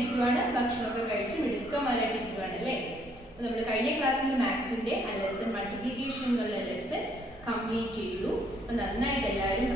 ആയിട്ടിരിക്കുവാണ്, ഭക്ഷണമൊക്കെ കഴിച്ച് മിടുക്കന്മാരായിട്ടിരിക്കുവാണ് അല്ലേ? നമ്മൾ കഴിഞ്ഞ ക്ലാസ്സിൽ മാത്സിന്റെ ആ ലെസൺ മൾട്ടിപ്ലിക്കേഷൻ എന്നുള്ള ലെസൺ കംപ്ലീറ്റ് ചെയ്തു. അപ്പോൾ നന്നായിട്ട് എല്ലാവരും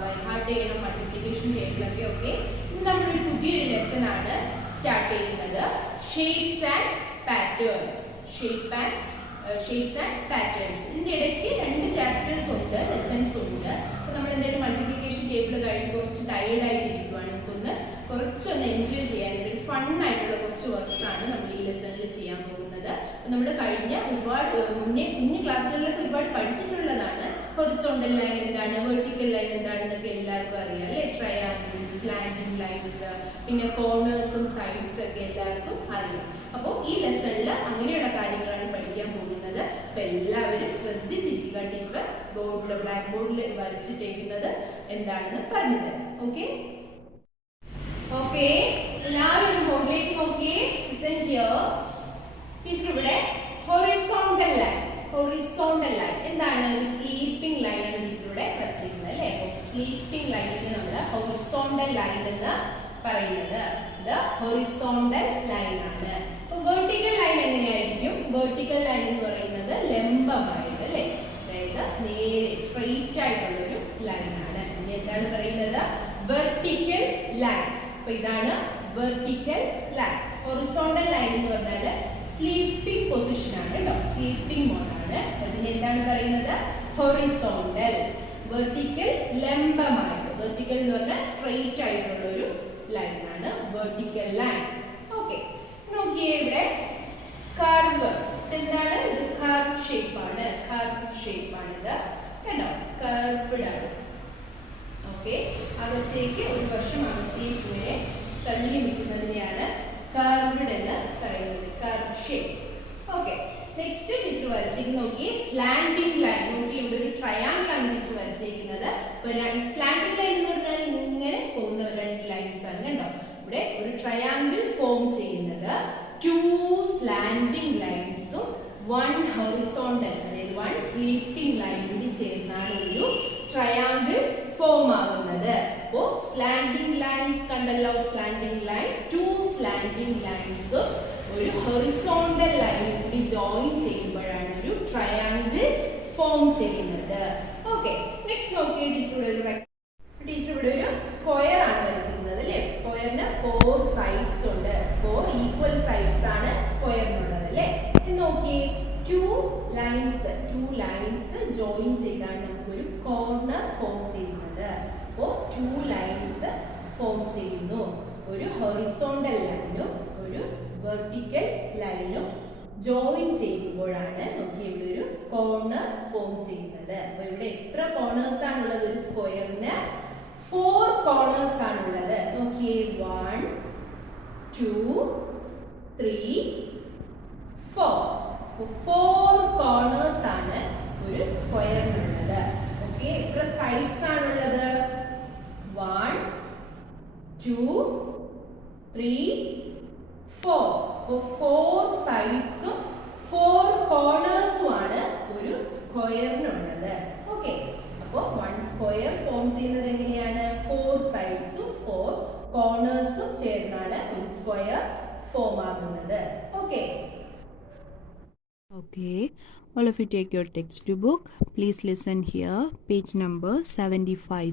ബൈ ഹാർട്ട് ചെയ്യണം മൾട്ടിപ്ലിക്കേഷൻ ടേബിളൊക്കെ. ഓക്കെ, ഇന്ന് നമ്മളൊരു പുതിയൊരു ലെസൺ ആണ് സ്റ്റാർട്ട് ചെയ്യുന്നത്, shapes and patterns. Shapes and patterns. ഇതിൻ്റെ ഇടയ്ക്ക് 2 ചാപ്റ്റേഴ്സ് ഉണ്ട്, ലെസൺസ് ഉണ്ട്. അപ്പോൾ നമ്മൾ എന്തായാലും മൾട്ടിപ്ലിക്കേഷൻ ടേബിൾ കഴിഞ്ഞ് കുറച്ച് ടയേർഡ് ആയിട്ടിരിക്കുവാണ്. നമുക്കൊന്ന് കുറച്ചൊന്ന് എൻജോയ് ചെയ്യാനായിട്ട് ഒരു ഫണ്ണായിട്ടുള്ള കുറച്ച് വർക്ക്സ് ആണ് നമ്മൾ ഈ ലെസണിൽ ചെയ്യാൻ പോകുന്നത്. അപ്പോൾ നമ്മൾ കഴിഞ്ഞ ഒരുപാട് കുഞ്ഞു ക്ലാസ്സുകളിലൊക്കെ ഒരുപാട് പഠിച്ചിട്ടുള്ളതാണ്. ഹൊറിസോണ്ടൽ ലൈൻ എന്താണ്, വെർട്ടിക്കൽ ലൈൻ എന്താണെന്നൊക്കെ എല്ലാവർക്കും അറിയാം അല്ലേ? ട്രയാങ്കിൾ, സ്ലാൻഡിങ് ലൈൻസ്, പിന്നെ കോർണേഴ്സും സൈഡ്സ് ഒക്കെ എല്ലാവർക്കും അറിയാം. അപ്പോൾ ഈ ലെസണിൽ അങ്ങനെയുള്ള കാര്യങ്ങളാണ് പഠിക്കാൻ പോകുന്നത്. അപ്പോൾ എല്ലാവരും ശ്രദ്ധിച്ചിരിക്കുക. ടീച്ചർ ബ്ലാക്ക് ബോർഡിൽ വരച്ചിട്ടേക്കുന്നത് എന്താണെന്ന് പറഞ്ഞു തരാം. ഓക്കെ ഓക്കെ, എല്ലാവരും ബോർഡിലേക്ക് നോക്കിയേ. Listen here. ടീച്ചർ ഇവിടെ ഹൊറിസോണ്ടൽ ലൈൻ എന്താണ്? ഒരു സ്ലീപ്പിംഗ് ലൈൻ ആണ് ടീച്ചർ ഇവിടെ വരച്ചിരിക്കുന്നത് അല്ലേ? സ്ലീപ്പിംഗ് ലൈനിന് നമ്മൾ ഹൊറിസോണ്ടൽ ലൈൻ എന്ന് പറയുന്നത്. ഇത് ഹൊറിസോണ്ടൽ ലൈൻ ആണ്. അപ്പോൾ വെർട്ടിക്കൽ ലൈൻ എങ്ങനെയായിരിക്കും? വെർട്ടിക്കൽ ലൈൻ എന്ന് പറയുന്നത് ലംബമായിട്ട് അല്ലേ? അതായത് നേരെ സ്ട്രെയിറ്റ് ആയിട്ടുള്ള ഒരു ലൈൻ ആണ്. ഇനി എന്താണ് പറയുന്നത്? Vertical line. അപ്പോൾ ഇതാണ് വെർട്ടിക്കൽ ലൈൻ. ഹൊറിസോണ്ടൽ ലൈൻ എന്ന് പറഞ്ഞാൽ സ്ലീപ്പിംഗ് പൊസിഷൻ ആണ് കേട്ടോ, സ്ലീപ്പിംഗ് മോഡാണ്. അതിന് എന്താണ് പറയുന്നത്? ഹൊറിസോണ്ടൽ. വെർട്ടിക്കൽ ലംബമായിട്ട്, വെർട്ടിക്കൽ എന്ന് പറഞ്ഞാൽ സ്ട്രെയിറ്റ് ആയിട്ടുള്ള ഒരു ലൈൻ ആണ് വെർട്ടിക്കൽ ലൈൻ. ഓക്കെ, നോക്കിയേ ഇവിടെ കർവ്. എന്താണ് ഇത്? കർവ് ഷേപ്പ് ആണ്. ഇത് കണ്ടോ? കർവ്ഡ് ആണ്. ഓക്കെ, അകത്തേക്ക് ഒരു വശം അകത്തേക്ക് ഇങ്ങനെ തള്ളി നിൽക്കുന്നതിനെയാണ് കർവ്ഡ് എന്ന് പറയുന്നത്, curve shape. Okay, next teacher വരച്ചിരിക്കുന്നത് നോക്കിയേ സ്ലാൻഡിംഗ് ലൈൻ. നോക്കി ഇവിടെ ഒരു ട്രയാങ്കിൾ ആണ് ടീച്ചർ വരച്ചിരിക്കുന്നത്. സ്ലാൻഡിംഗ് ലൈൻ എന്ന് പറഞ്ഞാൽ ഇങ്ങനെ പോകുന്ന 2 ലൈൻസ് ആണ് കണ്ടോ. ഇവിടെ ഒരു ട്രയാങ്കിൾ ഫോം ചെയ്യുന്നത് 2 സ്ലാൻഡിംഗ് ലൈൻസും 1 ഹൊറിസോണ്ടൽ, അതായത് 1 സ്ലീപ്പിംഗ് ലൈനിന് ചേർന്നാണ് ഒരു ട്രയാങ്കിൾ ഫോം ആകുന്നത്. അപ്പോൾ സ്ലാൻഡിംഗ് ലൈൻസ് കണ്ടല്ലോ, സ്ലാൻഡിംഗ് ലൈൻ 2 സ്ലാൻഡിംഗ് ലൈൻസും ഒരു ഹൊറിസോണ്ടൽ ലൈനും കൂടി ജോയിൻ ചെയ്യുമ്പോഴാണ് ഒരു ട്രയാങ്കിൾ ഫോം ചെയ്യുന്നത്. ഓക്കെ, നെക്സ്റ്റ് നോക്കിയേ ടീച്ചർ ഇവിടെ ഒരു സ്ക്വയർ ആണ് വരച്ചിരുന്നത് അല്ലേ? സ്ക്വയറിന് 4 സൈഡ്സ് ഉണ്ട്. 4 ഈക്വൽ സൈഡ്സ് ആണ് സ്ക്വയറിനുള്ളത് അല്ലേ? നോക്കിയേ 2 ലൈൻസ് ജോയിൻ ചെയ്താണ് നമുക്കൊരു കോർണർ ഫോം ചെയ്യുന്നത്. അപ്പോൾ 2 ലൈൻസ് ഫോം ചെയ്യുന്നു. ഒരു ഹൊറിസോണ്ടൽ ലൈനും ഒരു വെർട്ടിക്കൽ ലൈനും ജോയിൻ ചെയ്യുമ്പോഴാണ് നോക്കി ഇവിടെ ഒരു കോർണർ ഫോം ചെയ്യുന്നത്. അപ്പോൾ ഇവിടെ എത്ര കോർണേഴ്സ് ആണുള്ളത്? ഒരു സ്ക്വയറിന് 4 കോർണേഴ്സ് ആണുള്ളത്. നോക്കിയേ 1 2 3 4. 4 കോർണേഴ്സ് ആണ് ഒരു സ്ക്വയറിനുള്ളത്. ഓക്കെ, എത്ര സൈഡ്സ് ആണുള്ളത്? 1 2 3 4. അപ്പോൾ 4 സൈഡ്സും 4 കോർണേഴ്സും ആണ് ഒരു സ്ക്വയറിനുള്ളത്. ഓക്കെ, അപ്പോൾ 1 സ്ക്വയർ ഫോം ചെയ്യുന്നത് എങ്ങനെയാണ്? 4 സൈഡ്സും 4 കോർണേഴ്സും ചേർന്നാണ് ഒരു സ്ക്വയർ ഫോം ആകുന്നത്. Okay. Okay, all of you take your textbook. Please listen here. Page number 75.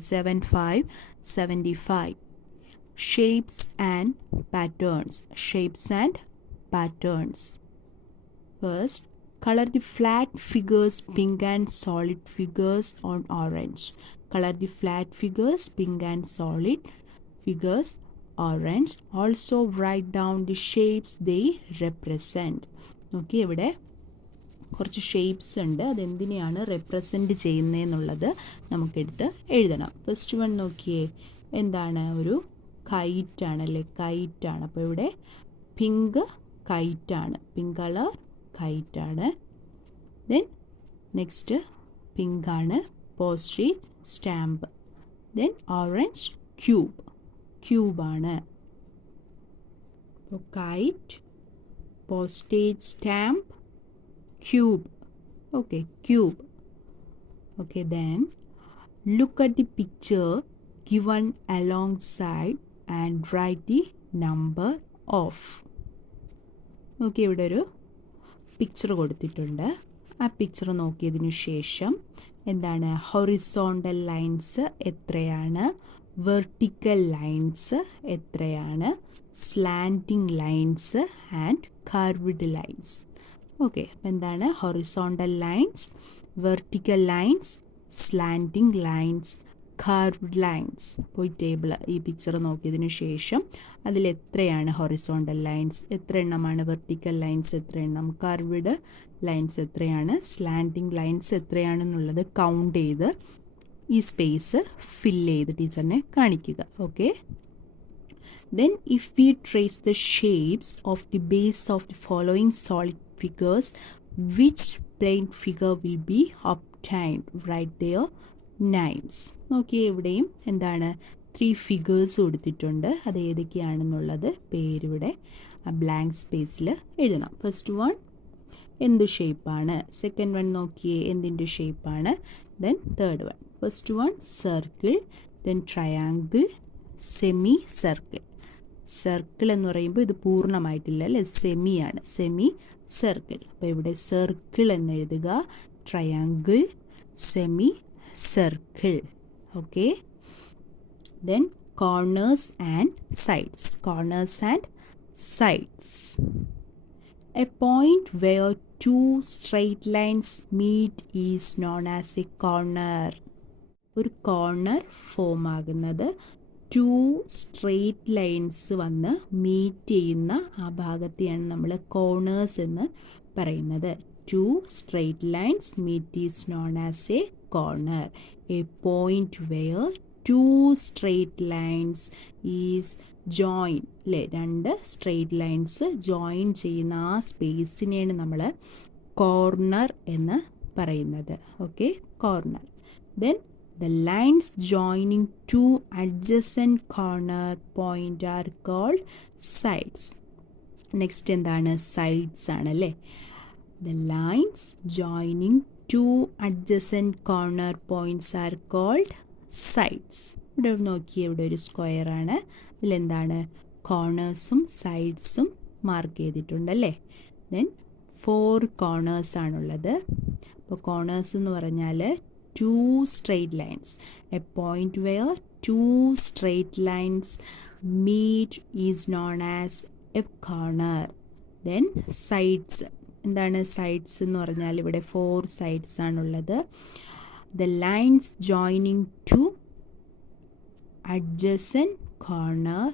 Shapes and patterns. First, color the flat figures pink and solid figures on orange. Color the flat figures pink and solid figures orange. Also write down the shapes they represent. Okay, ഇവിടെ കുറച്ച് shapes ഉണ്ട്, അതെന്തിനെയാണ് represent ചെയ്യുന്നതെന്നുള്ളത് നമുക്കെടുത്ത് എഴുതണം. First one നോക്കിയേ, എന്താണ്? ഒരു കൈറ്റാണ് അല്ലേ? കൈറ്റാണ്. അപ്പോൾ ഇവിടെ പിങ്ക് കൈറ്റാണ്, പിങ്ക് കളർ കൈറ്റാണ്. ദെൻ നെക്സ്റ്റ് പിങ്കാണ്, പോസ്റ്റേജ് സ്റ്റാമ്പ്. ദെൻ ഓറഞ്ച് ക്യൂബാണ്. അപ്പോൾ kite, postage stamp, cube. Okay, cube. Okay, then look at the picture given alongside and write the number of. Okay, ഇവിടെ ഒരു പിക്ചർ കൊടുത്തിട്ടുണ്ട്. ആ പിക്ചർ നോക്കിയതിന് ശേഷം എന്താണ് ഹൊറിസോണ്ടൽ ലൈൻസ് എത്രയാണ്, വെർട്ടിക്കൽ ലൈൻസ് എത്രയാണ്, slanting lines and curved lines. Okay, അപ്പം എന്താണ് horizontal lines, vertical lines, slanting lines, curved lines. അപ്പോൾ ഈ പിക്ചർ നോക്കിയതിന് ശേഷം അതിൽ എത്രയാണ് ഹൊറിസോണ്ടൽ ലൈൻസ്, എത്ര എണ്ണമാണ് വെർട്ടിക്കൽ ലൈൻസ്, എത്ര എണ്ണം കർവ്ഡ് ലൈൻസ്, എത്രയാണ് സ്ലാൻഡിങ് ലൈൻസ്, എത്രയാണെന്നുള്ളത് കൗണ്ട് ചെയ്ത് ഈ സ്പേസ് ഫില്ല് ചെയ്ത് ടീച്ചറിനെ കാണിക്കുക. Okay, then if we trace the shapes of the base of the following solid figures, which plane figure will be obtained? Write their names. നോക്കിയേ, ഇവിടെയും എന്താണ് 3 figures കൊടുത്തിട്ടുണ്ട്. അത് ഏതൊക്കെയാണെന്നുള്ളത് പേരിവിടെ ആ ബ്ലാങ്ക് സ്പേസിൽ എഴുതണം. ഫസ്റ്റ് വൺ എന്ത് ഷേപ്പാണ്, സെക്കൻഡ് വൺ നോക്കിയേ എന്തിൻ്റെ ഷേപ്പാണ്, then third one. First one circle, then triangle, semi circle. Circle എന്ന് പറയുമ്പോൾ ഇത് പൂർണ്ണമായിട്ടില്ല അല്ലേ, സെമിയാണ്, സെമി സർക്കിൾ. അപ്പോൾ ഇവിടെ സർക്കിൾ എന്ന് എഴുതുക, triangle, semi circle. Okay, then corners and sides. Corners and sides. A point where 2 straight lines meet is known as a corner. ഒരു corner form ആകുന്നത് 2 സ്ട്രെയിറ്റ് ലൈൻസ് വന്ന് മീറ്റ് ചെയ്യുന്ന ആ ഭാഗത്തെയാണ് നമ്മൾ കോർണേഴ്സ് എന്ന് പറയുന്നത്. 2 straight lines meet is known as a corner. A point where 2 straight lines is join അല്ലേ, 2 straight lines join ചെയ്യുന്ന ആ സ്പേസിനെയാണ് നമ്മൾ കോർണർ എന്ന് പറയുന്നത്. Okay, corner. Then the lines joining 2 adjacent corner point are called sides. Next എന്താണ് sides ആണല്ലേ. The lines joining 2 adjacent corner points are called sides. ഇവിടെ നോക്കിയേ, ഇവിടെ ഒരു സ്ക്വയർ ആണ്, ഇതിലെന്താണ് കോർണേഴ്സും സൈഡ്സും മാർക്ക് ചെയ്തിട്ടുണ്ടല്ലേ. ദെൻ 4 കോർണേഴ്സ് ആണുള്ളത്. അപ്പോൾ കോർണേഴ്സ് എന്ന് പറഞ്ഞാൽ 2 straight lines. A point where 2 straight lines meet is known as a corner. Then sides. എന്താണ് സൈഡ്സ് എന്ന് പറഞ്ഞാൽ ഇവിടെ 4 സൈഡ്സ് ആണുള്ളത്. The lines joining 2 adjacent corner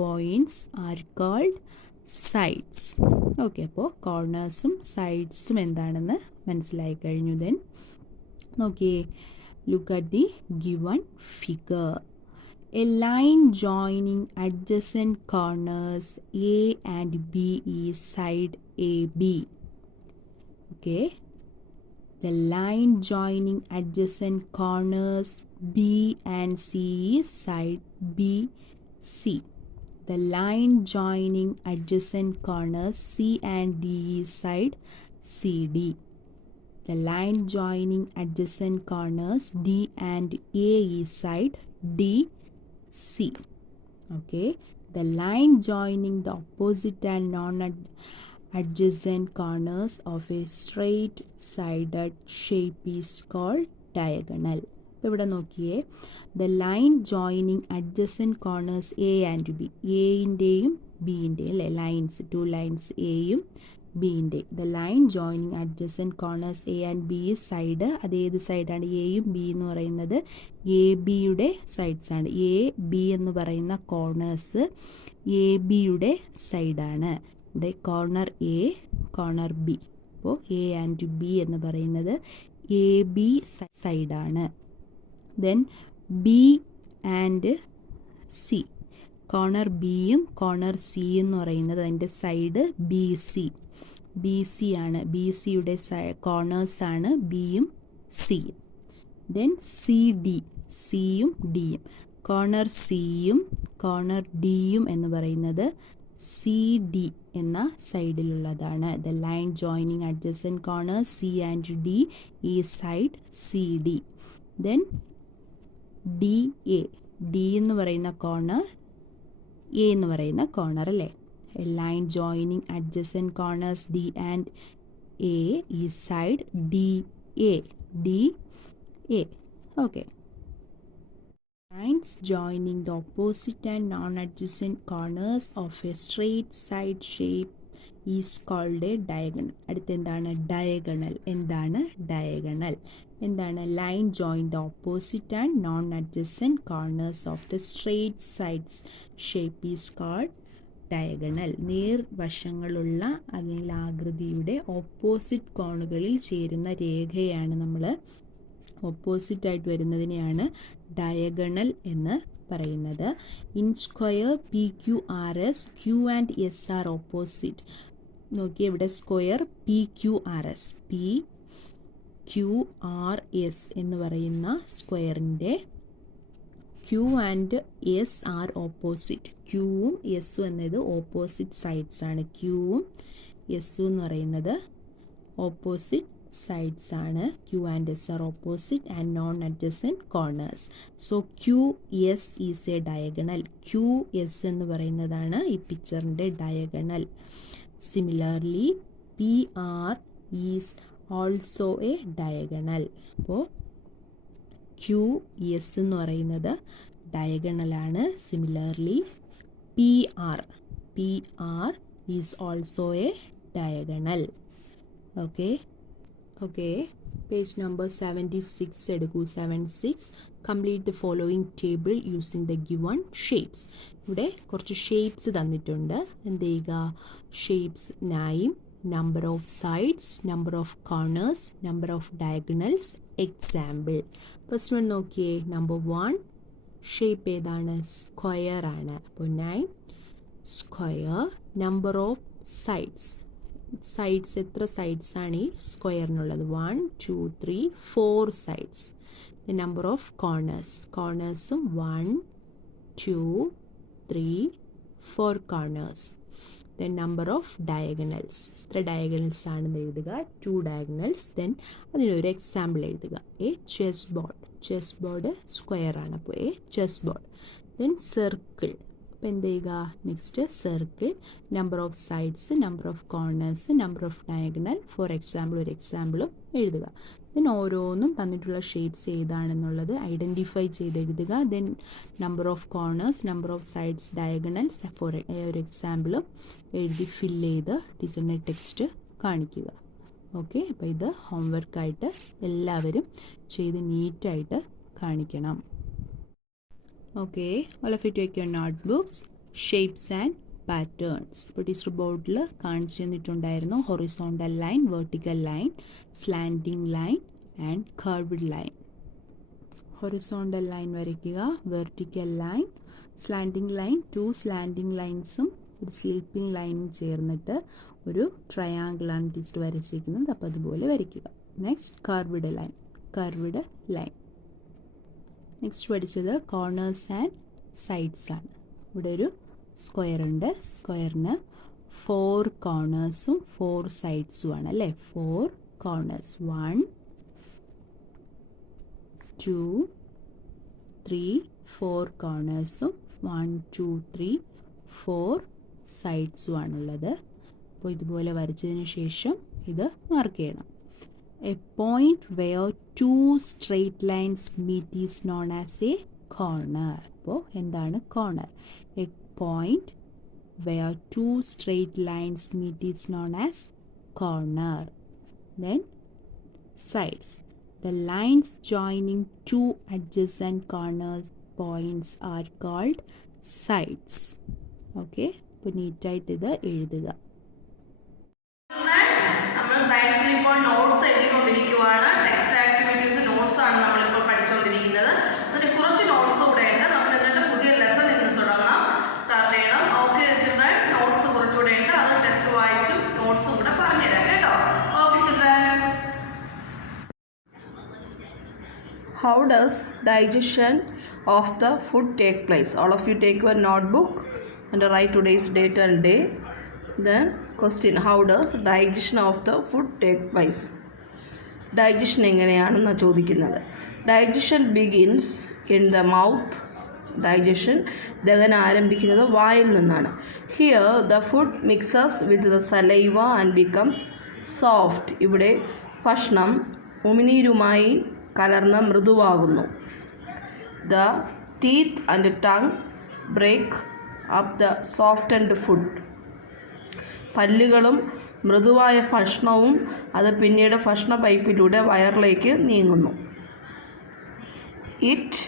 points are called sides. Okay, അപ്പോൾ കോർണേഴ്സും സൈഡ്സും എന്താണെന്ന് മനസ്സിലായി കഴിഞ്ഞു. ദെൻ നോക്കിയേ, look at the given figure. A line joining adjacent corners A and B is side AB. Okay, the line joining adjacent corners B and C is side BC. The line joining adjacent corners C and D is side CD. The line joining adjacent corners D and A is side DC. Okay. The line joining the opposite and non-adjacent corners of a straight-sided shape is called diagonal. ഇപ്പോൾ ഇവിടെ നോക്കിയേ, the line joining adjacent corners A and B. എൻ്റെയും ബിൻ്റെയും അല്ലേ lines, 2 lines എയും ബിൻ്റെ. The line joining adjacent corners A and B side. അത് ഏത് സൈഡാണ്? എയും ബി എന്ന് പറയുന്നത് എ ബിയുടെ സൈഡ്സ് ആണ്. എ ബി എന്ന് പറയുന്ന കോർണേഴ്സ് എ ബിയുടെ സൈഡാണ്. ഇവിടെ കോർണർ എ, കോർണർ ബി. അപ്പോൾ എ ആൻഡ് ബി എന്ന് പറയുന്നത് എ ബി സൈഡാണ്. Then B and C, corner ബിയും കോർണർ സി എന്ന് പറയുന്നത് അതിൻ്റെ side B C. B C ആണ്, ബി സിയുടെ കോർണേഴ്സാണ് ബിയും സിയും. ദെൻ സി ഡി, സിയും ഡിയും. കോർണർ സിയും കോർണർ ഡിയും എന്ന് പറയുന്നത് സി ഡി എന്ന സൈഡിലുള്ളതാണ്. The line joining adjacent corner C and D ഈ side C D. Then D A, D എന്ന് പറയുന്ന കോർണർ എ എന്ന് പറയുന്ന കോർണർ അല്ലേ. A line joining adjacent corners D and A is side DA. DA. Okay. Lines joining the opposite and non-adjacent corners of a straight side shape is called a diagonal. അടുത്ത എന്താണ്? Diagonal. എന്താണ് diagonal? എന്താണ്? Line join the opposite and non adjacent corners of the straight sides shape is called diagonal. നേർവശങ്ങളുള്ള അല്ലെങ്കിൽ ആകൃതിയുടെ opposite കോണുകളിൽ ചേരുന്ന രേഖയാണ് നമ്മൾ ഓപ്പോസിറ്റായിട്ട് വരുന്നതിനെയാണ് ഡയഗണൽ എന്ന് പറയുന്നത്. In square P Q R S, Q and S are opposite. നോക്കിയേ ഇവിടെ square P Q R S, P Q R S എന്ന് പറയുന്ന സ്ക്വയറിൻ്റെ Q and S are opposite. ക്യൂവും എസ്സും എന്നത് ഓപ്പോസിറ്റ് സൈഡ്സ് ആണ്. ക്യൂവും എസ്സും എന്ന് പറയുന്നത് ഓപ്പോസിറ്റ് sides ആണ്. Q and S are opposite and non-adjacent corners. So QS is a diagonal. QS എന്ന് പറയുന്നതാണ് ഈ പിക്ചറിൻ്റെ diagonal. Similarly, PR is also a diagonal. അപ്പോൾ QS എന്ന് പറയുന്നത് ഡയഗണലാണ്. Similarly, PR is also a diagonal. Okay, page number 76 എടുക്കൂ. 76. Complete the following table using the given shapes. ഇവിടെ കുറച്ച് shapes തന്നിട്ടുണ്ട്. എന്ത് ചെയ്യുക? Shapes name, number of sides, number of corners, number of diagonals, example. First one നോക്കിയേ. Number 1 shape ഏതാണ്? Square ആണ്. അപ്പോൾ 9 square. Number of sides, sides എത്ര സൈഡ്സ് ആണ് ഈ സ്ക്വയറിനുള്ളത്? 1 2 3 4 sides. The number of corners, കോർണേഴ്സും 1 2 3 4 corners. Then number of diagonals, എത്ര ഡയഗണൽസ് ആണെന്ന് എഴുതുക? 2 ഡയഗണൽസ്. ദെൻ അതിനൊരു എക്സാമ്പിൾ എഴുതുക. A chess board. Chess board square ആണ്. അപ്പോൾ A chess board. Then circle. അപ്പോൾ എന്ത് ചെയ്യുക? Next circle. Number of sides, number of corners, number of diagonal. For example ഒരു എക്സാമ്പിളും എഴുതുക. ദെൻ ഓരോന്നും തന്നിട്ടുള്ള ഷേപ്സ് ഏതാണെന്നുള്ളത് ഐഡൻറ്റിഫൈ ചെയ്ത് എഴുതുക. Then number of corners, number of sides, diagonals for ഒരു എക്സാമ്പിളും എഴുതി ഫില്ല് ചെയ്ത് ടീച്ചറിൻ്റെ ടെക്സ്റ്റ് കാണിക്കുക. ഓക്കെ, അപ്പോൾ ഇത് ഹോംവർക്കായിട്ട് എല്ലാവരും ചെയ്ത് നീറ്റായിട്ട് കാണിക്കണം. Okay, all of you take your notebooks, shapes and patterns. ഇപ്പോൾ ടീച്ചർ ബോർഡിൽ കാണിച്ചു തന്നിട്ടുണ്ടായിരുന്നു horizontal line, vertical line, slanting line and curved line. Horizontal line വരയ്ക്കുക, vertical line, slanting line, 2 slanting ലൈൻസും ഒരു സ്ലീപ്പിംഗ് ലൈനും ചേർന്നിട്ട് ഒരു ട്രയാങ്കിളാണ് ടീച്ചർ വരച്ചിരിക്കുന്നത്. അപ്പോൾ അതുപോലെ വരയ്ക്കുക. Next curved line, curved line. Next പഠിച്ചത് കോർണേഴ്സ് ആൻഡ് സൈഡ്സ് ആണ്. ഇവിടെ ഒരു സ്ക്വയർ ഉണ്ട്. സ്ക്വയറിന് 4 കോർണേഴ്സും 4 സൈഡ്സും ആണ് അല്ലേ? 4 കോർണേഴ്സ്, 1 2 3 4 കോർണേഴ്സും 1 2 3 4 സൈഡ്സും ആണുള്ളത്. അപ്പോൾ ഇതുപോലെ വരച്ചതിന് ശേഷം ഇത് മാർക്ക് ചെയ്യണം. A point where 2 straight lines meet is known as a corner. അപ്പോൾ എന്താണ് corner? A point where 2 straight lines meet is known as corner. Then sides. The lines joining 2 adjacent corners points are called sides. Okay, അപ്പോൾ നീറ്റായിട്ട് ഇത് എഴുതുക. സയൻസിൽ ഇപ്പോൾ notes എഴുതിക്കൊണ്ടിരിക്കുകയാണ്. Text activities notes ആണ് നമ്മളിപ്പോൾ പഠിച്ചുകൊണ്ടിരിക്കുന്നത്. അതിന് കുറച്ച് നോട്ട്സ് കൂടെ ഉണ്ട്. നമ്മൾ എന്നിട്ട് പുതിയ ലെസൺ ഇന്ന് തുടങ്ങാം, സ്റ്റാർട്ട് ചെയ്യണം. ഓക്കെ ചിൽഡ്രൻ, നോട്ട്സ് കുറച്ചുകൂടെ ഉണ്ട്. അത് ടെക്സ്റ്റ് വായിച്ചും നോട്ട്സും കൂടെ പറഞ്ഞുതരാം കേട്ടോ. Okay children. How does digestion of the food take place? All of you take your notebook and write today's date and day. Then question, how does digestion of the food take place? Digestion എങ്ങനെയാണെന്ന് ചോദിക്കുന്നത്. Digestion begins in the mouth digestion, ദഹനം ആരംഭിക്കുന്നത് വായിൽ നിന്നാണ്. Here the food mixes with the saliva and becomes soft. ഇവിടെ ഭക്ഷണം ഉമിനീരുമായി കലർന്ന് മൃദുവാകുന്നു. The teeth and tongue break up the softened food. പല്ലുകളും മൃദുവായ ഭക്ഷണവും അത് പിന്നീട് ഭക്ഷണ പൈപ്പിലൂടെ വയറിലേക്ക് നീങ്ങുന്നു. It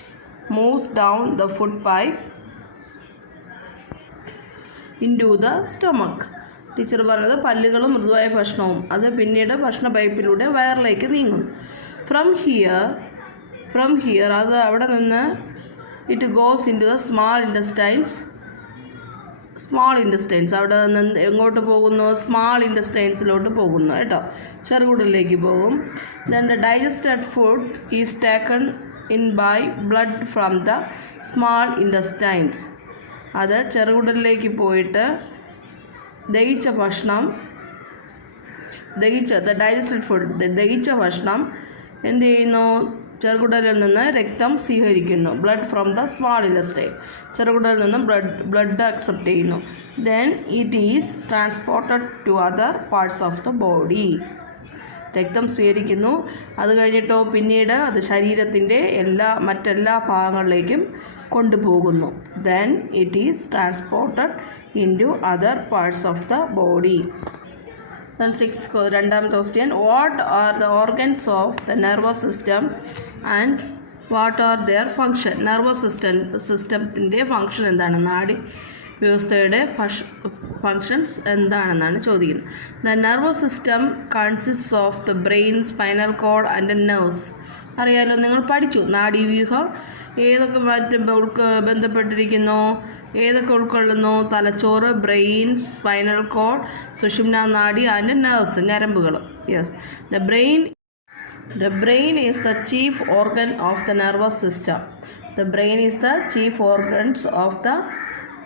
moves down the food pipe into the stomach. Teacher പറഞ്ഞത് പല്ലുകളും മൃദുവായ ഭക്ഷണവും അത് പിന്നീട് ഭക്ഷണ പൈപ്പിലൂടെ വയറിലേക്ക് നീങ്ങുന്നു. ഫ്രം ഹിയർ അത് അവിടെ നിന്ന് it goes into the small intestines അവിടെ നിന്ന് എങ്ങോട്ട് പോകുന്നു? സ്മാൾ ഇൻറ്റസ്റ്റൈൻസിലോട്ട് പോകുന്നു കേട്ടോ, ചെറുകുടലിലേക്ക് പോകും. Then the digested food is taken in by blood from the small intestines. അത് ചെറുകുടലിലേക്ക് പോയിട്ട് ദഹിച്ച ഭക്ഷണം എന്ത് ചെയ്യുന്നു? ചെറുകുടലിൽ നിന്ന് രക്തം സ്വീകരിക്കുന്നു. Blood from the small intestine. ചെറുകുടലിൽ നിന്നും ബ്ലഡ് അക്സെപ്റ്റ് ചെയ്യുന്നു. Then it is transported to other parts of the body. രക്തം സ്വീകരിക്കുന്നു. അത് കഴിഞ്ഞിട്ടോ പിന്നീട് അത് ശരീരത്തിൻ്റെ മറ്റെല്ലാ ഭാഗങ്ങളിലേക്കും കൊണ്ടുപോകുന്നു. Then it is transported into other parts of the body. Then രണ്ടാമത്തെ question, what are the organs of the nervous system and what are their function? Nervous സിസ്റ്റത്തിൻ്റെ ഫങ്ഷൻ എന്താണ്? നാഡി വ്യവസ്ഥയുടെ ഫങ്ഷൻസ് എന്താണെന്നാണ് ചോദിക്കുന്നത്. The nervous system consist of the brain, spinal cord and nerves. അറിയാലോ, നിങ്ങൾ പഠിച്ചു നാഡീവ്യൂഹം ഏതൊക്കെ ബന്ധപ്പെട്ടിരിക്കുന്നു, ഏതൊക്കെ ഉൾക്കൊള്ളുന്നു? തലച്ചോറ്, ബ്രെയിൻ, സ്പൈനൽ കോഡ്, സുഷുമ്ന നാഡി ആൻഡ് നെർവ്സ്, ഞരമ്പുകൾ. Yes, the brain is the chief organ of the nervous system. The brain is the chief organs of the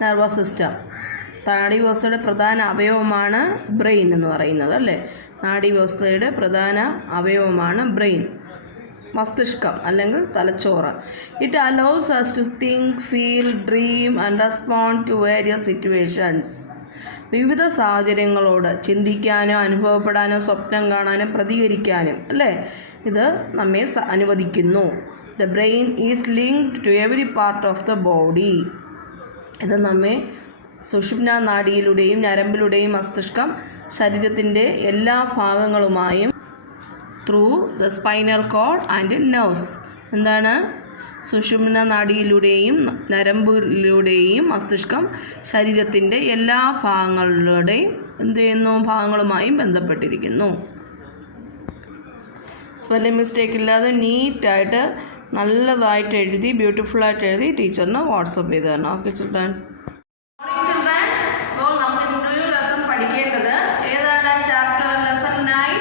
nervous system. നാഡീവ്യവസ്ഥയുടെ പ്രധാന അവയവമാണ് ബ്രെയിൻ എന്ന് പറയുന്നത് അല്ലേ. നാഡീവ്യവസ്ഥയുടെ പ്രധാന അവയവമാണ് ബ്രെയിൻ, മസ്തിഷ്കം അല്ലെങ്കിൽ തലച്ചോറ്. It allows us to think, feel, dream and respond to various situations. വിവിധ സാഹചര്യങ്ങളോട് ചിന്തിക്കാനോ അനുഭവപ്പെടാനോ സ്വപ്നം കാണാനോ പ്രതികരിക്കാനും അല്ലേ ഇത് നമ്മെ അനുവദിക്കുന്നു. The brain is linked to every part of the body. ഇത് നമ്മെ സുഷുമ്ന നാഡിയിലൂടെയും ഞരമ്പിലൂടെയും മസ്തിഷ്കം ശരീരത്തിൻ്റെ എല്ലാ ഭാഗങ്ങളുമായും through the spinal cord and nerves. എന്താണ്? സുഷുമ്ന നാഡിയിലൂടെയും നരമ്പിലൂടെയും മസ്തിഷ്കം ശരീരത്തിൻ്റെ എല്ലാ ഭാഗങ്ങളുമായും ബന്ധപ്പെട്ടിരിക്കുന്നു. സ്പെല്ലിംഗ് മിസ്റ്റേക്ക് ഇല്ലാതെ നീറ്റായിട്ട് നല്ലതായിട്ട് എഴുതി ബ്യൂട്ടിഫുള്ളായിട്ട് എഴുതി ടീച്ചറിന് വാട്സപ്പ് ചെയ്ത് തരണം. Okay children. അപ്പോൾ നമുക്ക് ഇന്നൊരു ലെസൺ പഠിക്കേണ്ടത് ഏതാണ്? Chapter lesson 9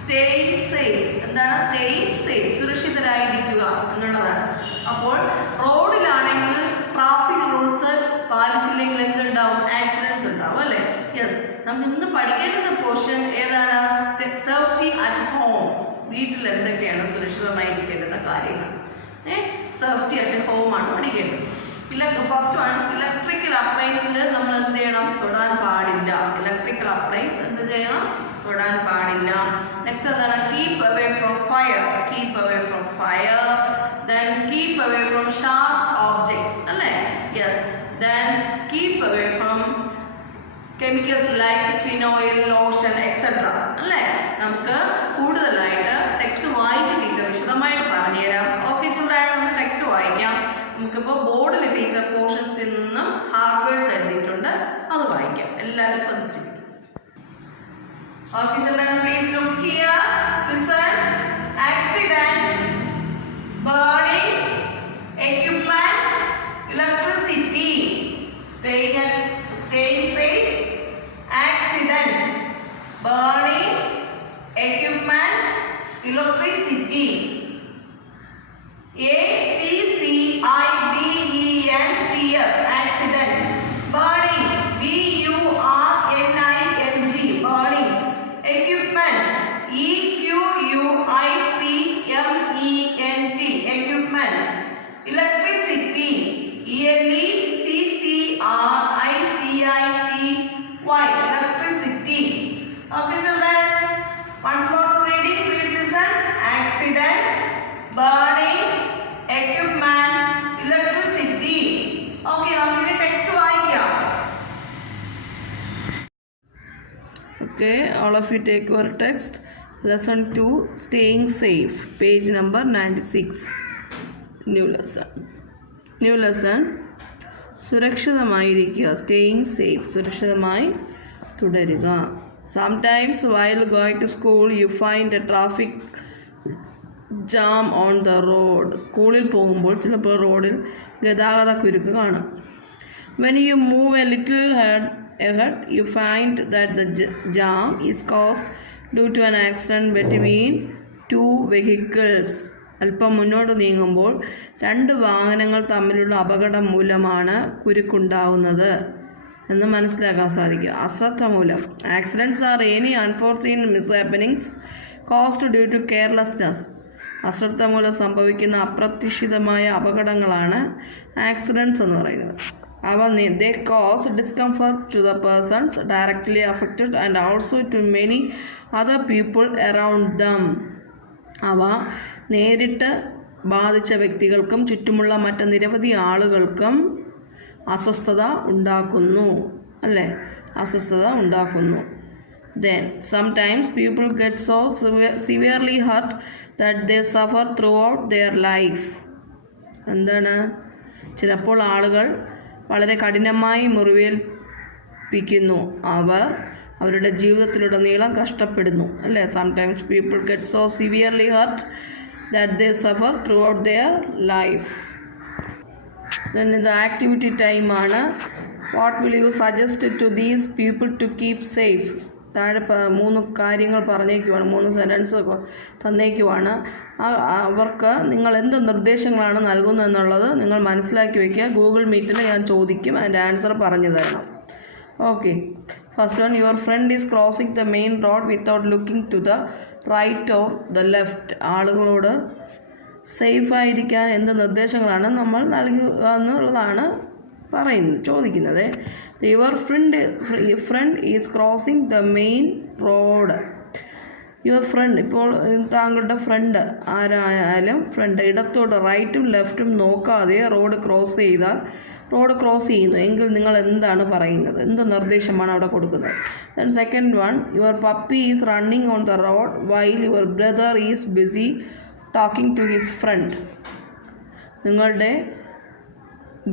staying safe. എന്താണ് സ്റ്റേയിങ് സേഫ്? സുരക്ഷിതരായിരിക്കുക എന്നുള്ളതാണ്. അപ്പോൾ റോഡിലാണെങ്കിൽ ട്രാഫിക് റൂൾസ് പാലിച്ചില്ലെങ്കിൽ എന്തുണ്ടാവും? ആക്സിഡൻറ്റ്സ് ഉണ്ടാവും അല്ലേ. യെസ്, നമുക്ക് ഇന്ന് പഠിക്കേണ്ട പോർഷൻ ഏതാണ്? Safety at home. വീട്ടിൽ എന്തൊക്കെയാണ് സുരക്ഷിതമായിരിക്കേണ്ടുന്ന കാര്യങ്ങൾ. സേഫ്റ്റി അറ്റ് ഹോം ആണ് പഠിക്കേണ്ടത്. ഫസ്റ്റ് വൺ, ഇലക്ട്രിക്കൽ അപ്ലയൻസിൽ നമ്മൾ എന്ത് ചെയ്യണം? തൊടാൻ പാടില്ല. ഇലക്ട്രിക്കൽ അപ്ലയൻസ് എന്ത് ചെയ്യണം? തൊടാൻ പാടില്ല. നെക്സ്റ്റ് എന്താണ്? Keep away from fire. Keep away from fire. Then keep away from sharp objects അല്ലേ. Yes. Then keep away from chemicals like phenyl, lotion etcetera അല്ലേ. നമുക്ക് കൂടുതലായിട്ട് ടെക്സ്റ്റ് വായിച്ച് ടീച്ചർ വിശദമായിട്ട് പറഞ്ഞുതരാം. ഓക്കെ ചിൽഡ്രൻ, നമുക്ക് ടെക്സ്റ്റ് വായിക്കാം. നമുക്കിപ്പോൾ ബോർഡിൽ ടീച്ചർ പോർഷൻസിൽ നിന്നും ഹാർഡ് വേർഡ്സ് എഴുതിയിട്ടുണ്ട്, അത് വായിക്കാം. എല്ലാവരും ശ്രദ്ധിച്ചിരിക്കും. Okay children, please look here. Listen. Accidents, burning, equipment, electricity, staying safe. Accidents, burning, equipment, electricity. ACCIDENTS, accidents. Burning, BURNING, burning. Equipment. Okay, children. Once more to reading, please listen. Accidents, burning, equipment, electricity. Okay, നമുക്ക് text വായിക്കാം. Okay, all of you take your text. Lesson 2, staying safe, page number 96. New lesson. സുരക്ഷിതമായിരിക്കുക, staying safe, സുരക്ഷിതമായി തുടരുക. Sometimes while going to school you find a traffic jam on the road. സ്കൂളിൽ പോകുമ്പോൾ ചിലപ്പോൾ റോഡിൽ ഗതാഗത കുരുക്ക് കാണും. When you move a little ahead you find that the jam is caused due to an accident between two vehicles. അല്പം മുന്നോട്ട് നീങ്ങുമ്പോൾ രണ്ട് വാഹനങ്ങൾ തമ്മിലുള്ള അപകടം മൂലമാണ് കുരുക്കുണ്ടാവുന്നത് എന്ന് മനസ്സിലാക്കാൻ സാധിക്കും. അശ്രദ്ധ മൂലം. Accidents are any unforeseen mishappenings caused due to carelessness. അശ്രദ്ധ മൂലം സംഭവിക്കുന്ന അപ്രതീക്ഷിതമായ അപകടങ്ങളാണ് ആക്സിഡൻറ്റ്സ് എന്ന് പറയുന്നത്. അവ they cause discomfort to the persons directly affected and also to many other people around them. അവ നേരിട്ട് ബാധിച്ച വ്യക്തികൾക്കും ചുറ്റുമുള്ള മറ്റ് നിരവധി ആളുകൾക്കും അസ്വസ്ഥത ഉണ്ടാക്കുന്നു, അല്ലേ? അസ്വസ്ഥത ഉണ്ടാക്കുന്നു. Then sometimes people get so severely hurt that they suffer throughout their life. എന്താണ്? ചിലപ്പോൾ ആളുകൾ വളരെ കഠിനമായി മുറിവേൽപ്പിക്കുന്നു, അവർ അവരുടെ ജീവിതത്തിലുടനീളം കഷ്ടപ്പെടുന്നു, അല്ലേ? Sometimes people get so severely hurt that they suffer throughout their life. Then the activity time ആണ്. What will you suggest to these people to keep safe? താഴെ 3 കാര്യങ്ങൾ പറഞ്ഞേക്കുവാണ്, 3 സെൻറ്റൻസ് തന്നേക്കുവാണ്. അവർക്ക് നിങ്ങൾ എന്ത് നിർദ്ദേശങ്ങളാണ് നൽകുന്നതെന്നുള്ളത് നിങ്ങൾ മനസ്സിലാക്കി വയ്ക്കുക. ഗൂഗിൾ മീറ്റിൽ ഞാൻ ചോദിക്കും, അതിൻ്റെ ആൻസർ പറഞ്ഞു തരണം. Okay. First one, your friend is crossing the main road without looking to the right or the left. ആളുകളോട് സേഫായിരിക്കാൻ എന്ത് നിർദ്ദേശങ്ങളാണ് നമ്മൾ നൽകുക എന്നുള്ളതാണ് ചോദിക്കുന്നത്. Your friend is crossing the main road. Your friend, ഇപ്പോൾ താങ്കളുടെ ഫ്രണ്ട് ആരായാലും ഫ്രണ്ട് ഇടത്തോട്ട് റൈറ്റും ലെഫ്റ്റും നോക്കാതെ റോഡ് ക്രോസ് ചെയ്യുന്നു എങ്കിൽ നിങ്ങൾ എന്താണ് പറയുന്നത്? എന്ത് നിർദ്ദേശമാണ് അവിടെ കൊടുക്കുന്നത്? Then second one, your puppy is running on the road while your brother is busy talking to his friend. നിങ്ങളുടെ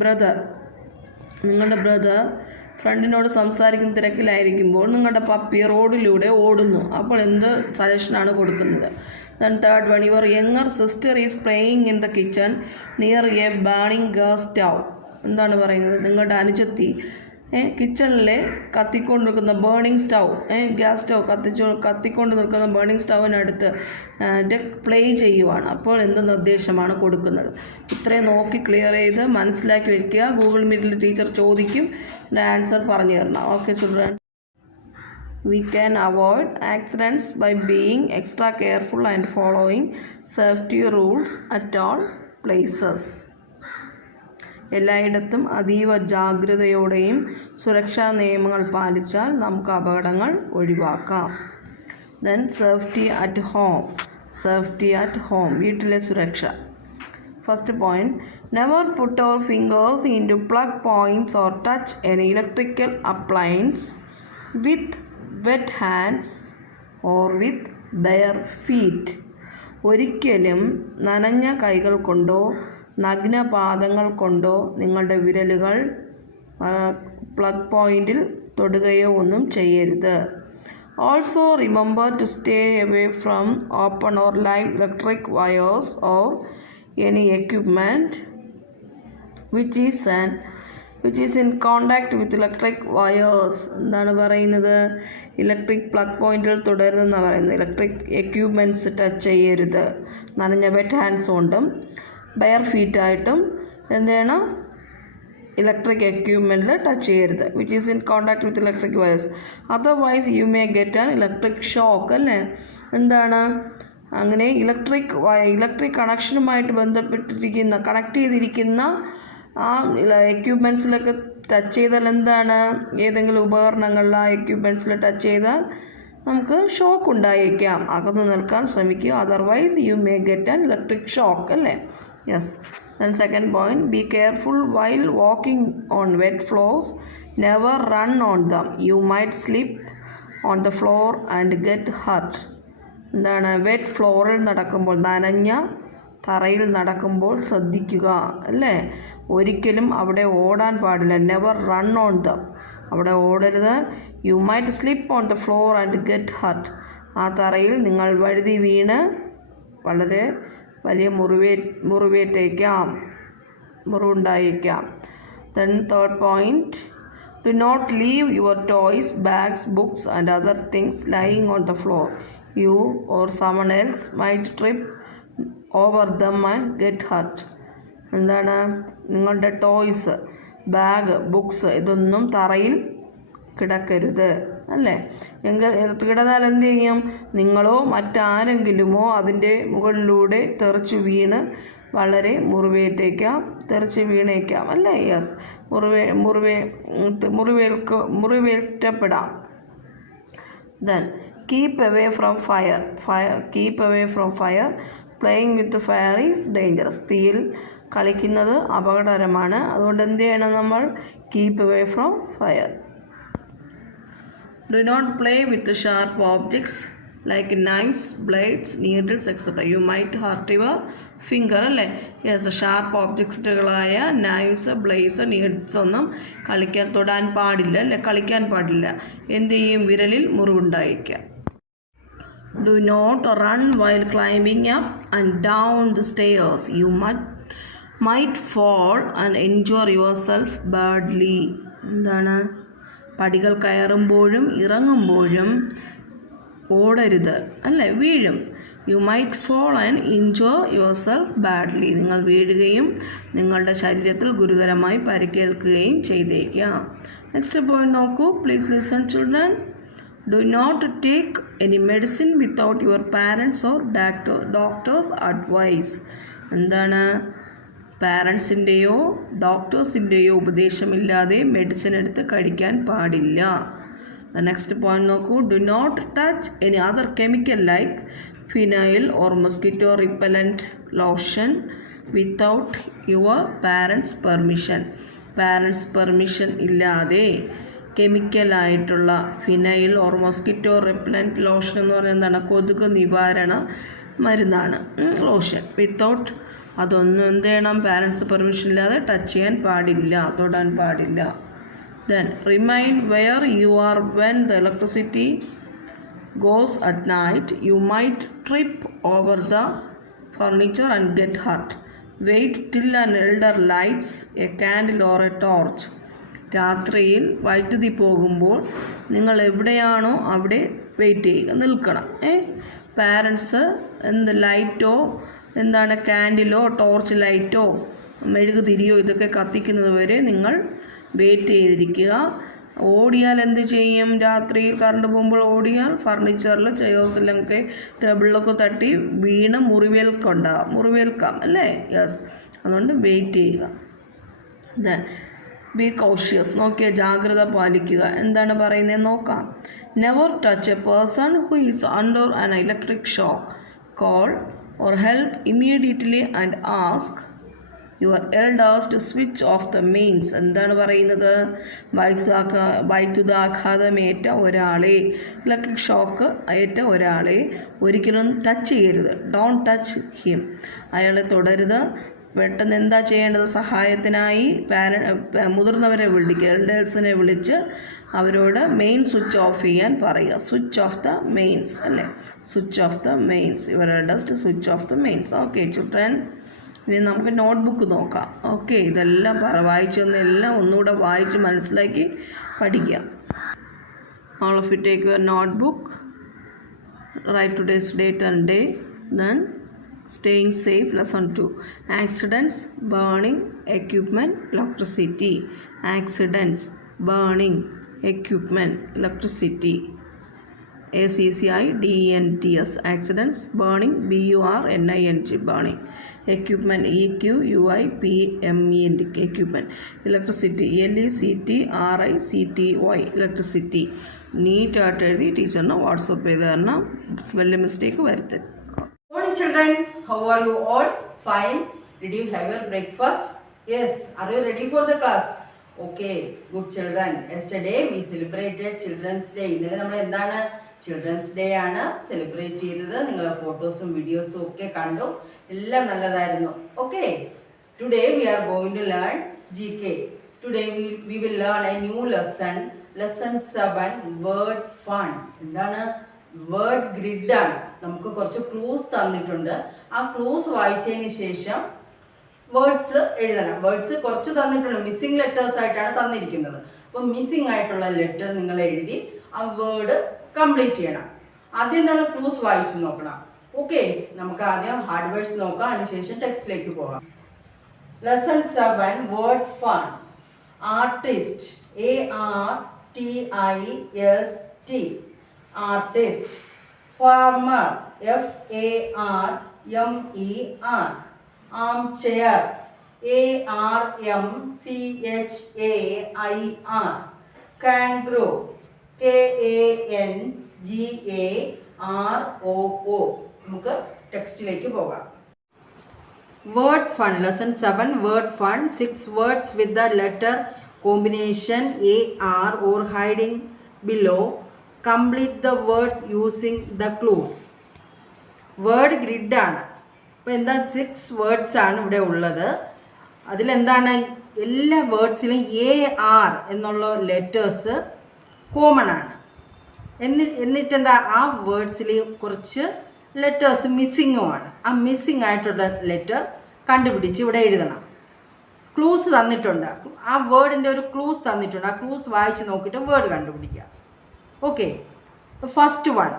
ബ്രദർ ഫ്രണ്ടിനോട് സംസാരിക്കുന്ന തിരക്കിലായിരിക്കുമ്പോൾ നിങ്ങളുടെ പപ്പി റോഡിലൂടെ ഓടുന്നു. അപ്പോൾ എന്ത് സജഷനാണ് കൊടുക്കുന്നത്? Then third one, your younger sister is playing in the kitchen near A burning gas stove. എന്താണ് പറയുന്നത്? നിങ്ങളുടെ അനുജത്തി കിച്ചണിലെ കത്തിക്കൊണ്ട് ബേണിംഗ് സ്റ്റൗ, ഗ്യാസ് സ്റ്റൗ കത്തിക്കൊണ്ട് നിൽക്കുന്ന ബേണിംഗ് സ്റ്റൗവിനടുത്ത് പ്ലേ ചെയ്യുവാണ്. അപ്പോൾ എന്ത് നിർദ്ദേശമാണ് കൊടുക്കുന്നത്? ഇത്രയും നോക്കി ക്ലിയർ ചെയ്ത് മനസ്സിലാക്കി വയ്ക്കുക. ഗൂഗിൾ മീറ്റിൽ ടീച്ചർ ചോദിക്കും, എൻ്റെ ആൻസർ പറഞ്ഞു തരണം. Okay children. We can avoid accidents by being extra careful and following safety rules at all places. എല്ലായിടത്തും അതീവ ജാഗ്രതയോടെയും സുരക്ഷാ നിയമങ്ങൾ പാലിച്ചാൽ നമുക്ക് അപകടങ്ങൾ ഒഴിവാക്കാം. ദെൻ സേഫ്റ്റി അറ്റ് ഹോം, വീട്ടിലെ സുരക്ഷ. First point, never put our fingers into plug points or touch an electrical appliance with wet hands or with bare feet. ഒരിക്കലും നനഞ്ഞ കൈകൾ കൊണ്ടോ നഗ്നപാദങ്ങൾ കൊണ്ടോ നിങ്ങളുടെ വിരലുകൾ പ്ലഗ് പോയിൻറ്റിൽ തൊടുകയോ ഒന്നും ചെയ്യരുത്. Also remember to stay away from open or live electric wires or any equipment which is in contact with electric wires. എന്താണ് പറയുന്നത്? ഇലക്ട്രിക് പ്ലഗ് പോയിൻറ്റിൽ തുടരുതെന്നാണ് പറയുന്നത്. ഇലക്ട്രിക് എക്യുപ്മെൻറ്റ്സ് ടച്ച് ചെയ്യരുത്. നനഞ്ഞ വെറ്റ് ഹാൻഡ്സ് കൊണ്ടും ബെയർ ഫീറ്റായിട്ടും എന്ത് ചെയ്യണം? ഇലക്ട്രിക് എക്യുപ്മെൻറ്റിൽ ടച്ച് ചെയ്യരുത്. Which is in contact with electric wires, otherwise you may get an electric shock. അല്ലേ? എന്താണ് അങ്ങനെ? ഇലക്ട്രിക് കണക്ഷനുമായിട്ട് ബന്ധപ്പെട്ടിരിക്കുന്ന കണക്ട് ചെയ്തിരിക്കുന്ന ആ എക്യുപ്മെൻറ്റ്സിലൊക്കെ ടച്ച് ചെയ്താൽ എന്താണ്? ഏതെങ്കിലും ഉപകരണങ്ങളിൽ ആ എക്യുപ്മെൻറ്റ്സിൽ ടച്ച് ചെയ്താൽ നമുക്ക് ഷോക്ക് ഉണ്ടായേക്കാം. അകന്നു നിൽക്കാൻ ശ്രമിക്കുക. Otherwise you may get an electric shock അല്ലേ. Yes. Then second point, be careful while walking on wet floors. Never run on them. You might slip on the floor and get hurt. എന്താണ്? Wet ഫ്ലോറിൽ നടക്കുമ്പോൾ, നനഞ്ഞ തറയിൽ നടക്കുമ്പോൾ ശ്രദ്ധിക്കുക അല്ലേ. ഒരിക്കലും അവിടെ ഓടാൻ പാടില്ല. നെവർ റൺ ഓൺ ദം, അവിടെ ഓടരുത്. You might slip on the floor and get hurt. ആ തറയിൽ നിങ്ങൾ വഴുതി വീണ് വളരെ വലിയ മുറിവുണ്ടായേക്കാം. Then third point, do not leave your toys, bags, books and other things lying on the floor. You or someone else might trip over them and get hurt. എന്താണ്? നിങ്ങളുടെ ടോയ്സ്, ബാഗ്, ബുക്സ് ഇതൊന്നും തറയിൽ കിടക്കരുത് അല്ലേ. കിടന്നാൽ എന്ത് ചെയ്യും? നിങ്ങളോ മറ്റാരെങ്കിലുമോ അതിൻ്റെ മുകളിലൂടെ തെറിച്ച് വീണ് വളരെ തെറിച്ച് വീണേക്കാം അല്ലേ. യെസ്, മുറിവേറ്റപ്പെടാം. Then keep away from fire. Playing with fire is dangerous. തീയിൽ കളിക്കുന്നത് അപകടകരമാണ്. അതുകൊണ്ട് എന്ത് ചെയ്യണം നമ്മൾ? Keep away from fire. Do not play with sharp objects like knives, blades, needles etcetera. You might hurt your finger അല്ലേ. Yes, sharp ഓബ്ജക്റ്റുകളായ knives, blades, needles ഒന്നും തൊടാൻ പാടില്ല അല്ലേ, കളിക്കാൻ പാടില്ല. എന്ത് ചെയ്യും? വിരലിൽ മുറിവുണ്ടായേക്കാം. Do not run while climbing up and down the stairs. You might fall and injure yourself badly. എന്താണ്? പടികൾ കയറുമ്പോഴും ഇറങ്ങുമ്പോഴും ഓടരുത് അല്ലേ, വീഴും. You might fall and injure yourself badly. നിങ്ങൾ വീഴുകയും നിങ്ങളുടെ ശരീരത്തിൽ ഗുരുതരമായി പരിക്കേൽക്കുകയും ചെയ്തേക്കാം. നെക്സ്റ്റ് പോയിന്റ് നോക്കൂ. Please listen children. Do not take any medicine without your parents or doctor's advice. എന്താണ്? പാരൻസിൻ്റെയോ ഡോക്ടേഴ്സിൻ്റെയോ ഉപദേശമില്ലാതെ മെഡിസിൻ എടുത്ത് കഴിക്കാൻ പാടില്ല. നെക്സ്റ്റ് പോയിന്റ് നോക്കൂ. Do not touch any other chemical like phenyl or mosquito repellent lotion without your parents permission. Parents permission ഇല്ലാതെ കെമിക്കലായിട്ടുള്ള phenyl or mosquito repellent lotion എന്ന് പറയുന്നത് എന്താണ്? കൊതുക് നിവാരണ മരുന്നാണ് ലോഷൻ. വിത്തൗട്ട് അതൊന്നും എന്ത് ചെയ്യണം? പാരൻസ് പെർമിഷൻ ഇല്ലാതെ ടച്ച് ചെയ്യാൻ പാടില്ല, തൊടാൻ പാടില്ല. Then remain where you are when the electricity goes at night. You might trip over the furniture and get hurt. Wait till an elder lights a candle or a torch. രാത്രിയിൽ വൈദ്യുതി പോകുമ്പോൾ നിങ്ങൾ എവിടെയാണോ അവിടെ വെയിറ്റ് ചെയ്യുക, നിൽക്കണം. Parents ലൈറ്റോ എന്താണ് കാൻഡിലോ torch ലൈറ്റോ മെഴുകുതിരിയോ ഇതൊക്കെ കത്തിക്കുന്നത് വരെ നിങ്ങൾ വെയിറ്റ് ചെയ്തിരിക്കുക. ഓടിയാൽ എന്ത് ചെയ്യും? രാത്രിയിൽ കറണ്ട് പോകുമ്പോൾ ഓടിയാൽ ഫർണിച്ചറിൽ ചെയേഴ്സിലൊക്കെ ടേബിളിലൊക്കെ തട്ടി വീണ് മുറിവേൽക്കാം അല്ലേ. യെസ്, അതുകൊണ്ട് വെയിറ്റ് ചെയ്യുക. Then B cautious. നോക്കിയ ജാഗ്രത പാലിക്കുക. എന്താണ് പറയുന്നത് നോക്കാം. Never touch a person who is under an electric shock. Call or help immediately and ask your elders to switch off the mains. എന്താണ് പറയുന്നത്? വൈദ്യുതാഘാതമേറ്റ ഒരാളെ, ഇലക്ട്രിക് ഷോക്ക് ഏറ്റ ഒരാളെ ഒരിക്കലും ടച്ച് ചെയ്യരുത്. Don't touch him. അയാളെ തുടരുത്. പെട്ടെന്ന് എന്താ ചെയ്യേണ്ടത്? സഹായത്തിനായി മുതിർന്നവരെ വിളിക്കുക, എൽഡേഴ്സിനെ വിളിച്ച് അവരോട് മെയിൻ സ്വിച്ച് ഓഫ് ചെയ്യാൻ പറയുക. സ്വിച്ച് ഓഫ് ദ മെയിൻസ് അല്ലേ, switch off the mains. Your elders to switch off the mains. Okay children, ഇനി നമുക്ക് നോട്ട്ബുക്ക് നോക്കാം. ഓക്കെ, ഇതെല്ലാം എല്ലാം ഒന്നുകൂടെ വായിച്ച് മനസ്സിലാക്കി പഠിക്കുക. All of you take your notebook, write today's date and day. Then staying safe. Lesson 2, accidents, burning equipment, electricity. Accidents, burning equipment, electricity. ACCIDENTS. Accidents, burning, BURNING, burning. Equipment, EQUIPMENT, equipment. Electricity, LECTRICTY, electricity. നീറ്റായിട്ട് എഴുതി ടീച്ചറിന് WhatsApp ചെയ്ത് തരണം. Spelling mistake വരുത്തരുത്. Morning children, how are you all? Fine. Did you have your breakfast? Yes. Are you ready for the class? Okay, good children. Yesterday we celebrated Children's Day. ഇന്നലെ നമ്മൾ എന്താണ് children's day ആണ് celebrate ചെയ്തത്. നിങ്ങൾ ഫോട്ടോസും വീഡിയോസും ഒക്കെ കണ്ടു, എല്ലാം നല്ലതായിരുന്നു. Okay, today we are going to learn GK. Today we will learn a new lesson, lesson 7 word fun. എന്താണ്? വേർഡ് ഗ്രിഡ് ആണ്. നമുക്ക് കുറച്ച് ക്ലൂസ് തന്നിട്ടുണ്ട്. ആ ക്ലൂസ് വായിച്ചതിന് ശേഷം വേർഡ്സ് എഴുതണം. വേർഡ്സ് കുറച്ച് തന്നിട്ടുണ്ട്, മിസ്സിംഗ് ലെറ്റേഴ്സ് ആയിട്ടാണ് തന്നിരിക്കുന്നത്. അപ്പോൾ മിസ്സിംഗ് ആയിട്ടുള്ള ലെറ്റർ നിങ്ങൾ എഴുതി ആ വേർഡ് കംപ്ലീറ്റ് ചെയ്യണം. ആദ്യം എന്താണ് ക്ലൂസ് വായിച്ചു നോക്കണം. ഓക്കെ, നമുക്ക് ആദ്യം ഹാർഡ് വേർഡ്സ് നോക്കാം, അതിനുശേഷം ടെക്സ്റ്റിലേക്ക് പോകാം. Lesson 7 word fun. Artist, ARTIST, artist. Farmer, FARMER, armchair, ARMCHAIR, kangaroo, KANGAROO. നമുക്ക് ടെക്സ്റ്റിലേക്ക് പോകാം. Word fun, lesson 7 word fun. 6 words with the letter combination AR or hiding below. Complete the words using the clues. Word grid ആണ്. അപ്പോൾ എന്താ 6 words ആണ് ഇവിടെ ഉള്ളത്. അതിലെന്താണ് എല്ലാ വേർഡ്സിലും AR എന്നുള്ള ലെറ്റേഴ്സ് കോമൺ ആണ്. എന്നിട്ടെന്താ ആ വേർഡ്സിൽ കുറച്ച് ലെറ്റേഴ്സ് മിസ്സിങ്ങുമാണ്. ആ മിസ്സിങ് ആയിട്ടുള്ള ലെറ്റർ കണ്ടുപിടിച്ച് ഇവിടെ എഴുതണം. ക്ലൂസ് തന്നിട്ടുണ്ട്, ആ വേർഡിൻ്റെ ഒരു ക്ലൂസ് തന്നിട്ടുണ്ട്. ആ ക്ലൂസ് വായിച്ച് നോക്കിയിട്ട് വേർഡ് കണ്ടുപിടിക്കുക. ഓക്കെ, ഫസ്റ്റ് വൺ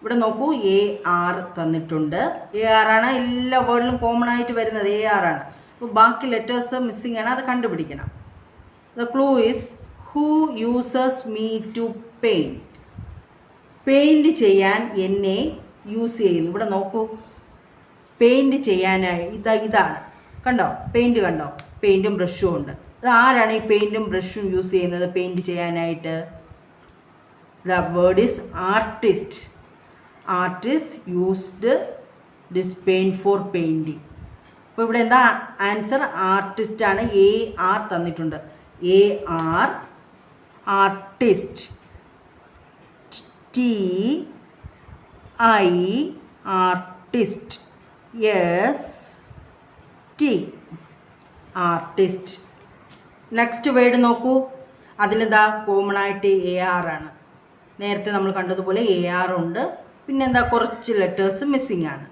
ഇവിടെ നോക്കൂ. AR തന്നിട്ടുണ്ട്. AR ആണ് എല്ലാ വേർഡിലും കോമൺ ആയിട്ട് വരുന്നത്, AR ആണ്. അപ്പോൾ ബാക്കി ലെറ്റേഴ്സ് മിസ്സിങ് ആണ്, അത് കണ്ടുപിടിക്കണം. The clue is who uses me to paint. Paint ചെയ്യാൻ എന്നെ യൂസ് ചെയ്യുന്നു. ഇവിടെ നോക്കൂ, പെയിൻറ്റ് ചെയ്യാനായി ഇതാണ് കണ്ടോ, പെയിൻറ്റ് കണ്ടോ, പെയിൻറ്റും ബ്രഷും ഉണ്ട്. അത് ആരാണ് ഈ പെയിൻറ്റും ബ്രഷും യൂസ് ചെയ്യുന്നത് പെയിൻറ്റ് ചെയ്യാനായിട്ട്? The word is artist. Artist used this paint for painting. അപ്പോൾ ഇവിടെ എന്താ ആൻസർ? ആർട്ടിസ്റ്റ് ആണ്. AR തന്നിട്ടുണ്ട്. AR, artist. TI, artist. ST, artist. Next word നോക്കൂ, അതിലെന്താ കോമൺ ആയിട്ട് AR ആണ്. നേരത്തെ നമ്മൾ കണ്ടതുപോലെ AR ഉണ്ട്. പിന്നെന്താ കുറച്ച് ലെറ്റേഴ്സ് മിസ്സിങ് ആണ്.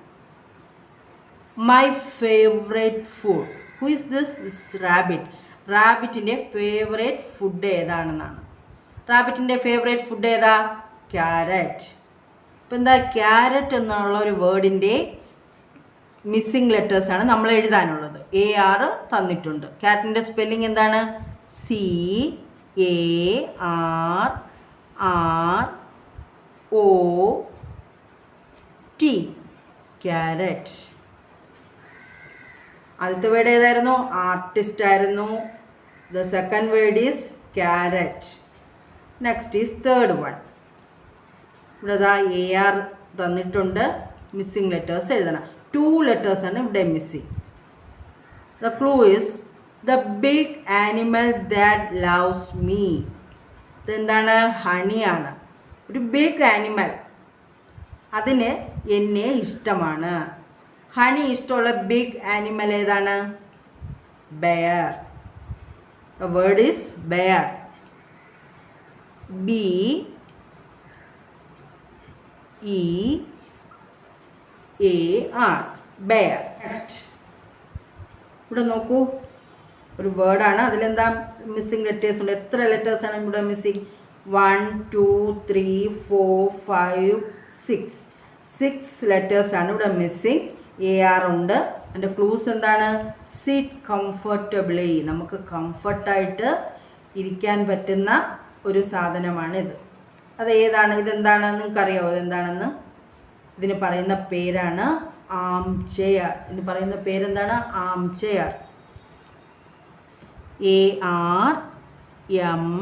My favourite food. Who is this? Rabbit. റാബിറ്റിൻ്റെ ഫേവറേറ്റ് ഫുഡ് ഏതാണെന്നാണ്. റാബിറ്റിൻ്റെ ഫേവറേറ്റ് ഫുഡ് ഏതാ? ക്യാരറ്റ്. ഇപ്പം എന്താ ക്യാരറ്റ് എന്നുള്ള ഒരു വേർഡിൻ്റെ മിസ്സിങ് ലെറ്റേഴ്സാണ് നമ്മൾ എഴുതാനുള്ളത്. AR തന്നിട്ടുണ്ട്. ക്യാരറ്റിൻ്റെ സ്പെല്ലിംഗ് എന്താണ്? CARROT, carrot. ആദ്യത്തെ വേർഡ് ഏതായിരുന്നു? ആർട്ടിസ്റ്റ് ആയിരുന്നു. The second word is carrot. Next is third one. ഇവിടെ AR തന്നിട്ടുണ്ട്. മിസ്സിങ് ലെറ്റേഴ്സ് എഴുതണം. 2 letters ആണ് ഇവിടെ missing. The clue is the big animal that loves me. ഇതെന്താണ്? ഹണിയാണ്. ഒരു ബിഗ് ആനിമൽ, അതിന് എന്നെ ഇഷ്ടമാണ്. ഹണി ഇഷ്ടമുള്ള ബിഗ് ആനിമൽ ഏതാണ്? Bear. The word is bear. BEAR, bear. Next ഇവിടെ നോക്കൂ, ഒരു വേർഡാണ്. അതിലെന്താ മിസ്സിങ് ലെറ്റേഴ്സ് ഉണ്ട്. എത്ര ലെറ്റേഴ്സാണ് ഇവിടെ മിസ്സിങ്? 1 2 3 4 5 6 ലെറ്റേഴ്സാണ് ഇവിടെ മിസ്സിങ്. AR ഉണ്ട്. അതിൻ്റെ ക്ലൂസ് എന്താണ്? Sit comfortably. നമുക്ക് കംഫർട്ടായിട്ട് ഇരിക്കാൻ പറ്റുന്ന ഒരു സാധനമാണിത്. അത് ഏതാണ്? ഇതെന്താണ്? നിങ്ങൾക്കറിയാമോ ഇതെന്താണെന്ന്? ഇതിന് പറയുന്ന പേരാണ് ആം ചെയർ. ഇതിന് പറയുന്ന പേരെന്താണ്? ആം chair. ARMCHAIR.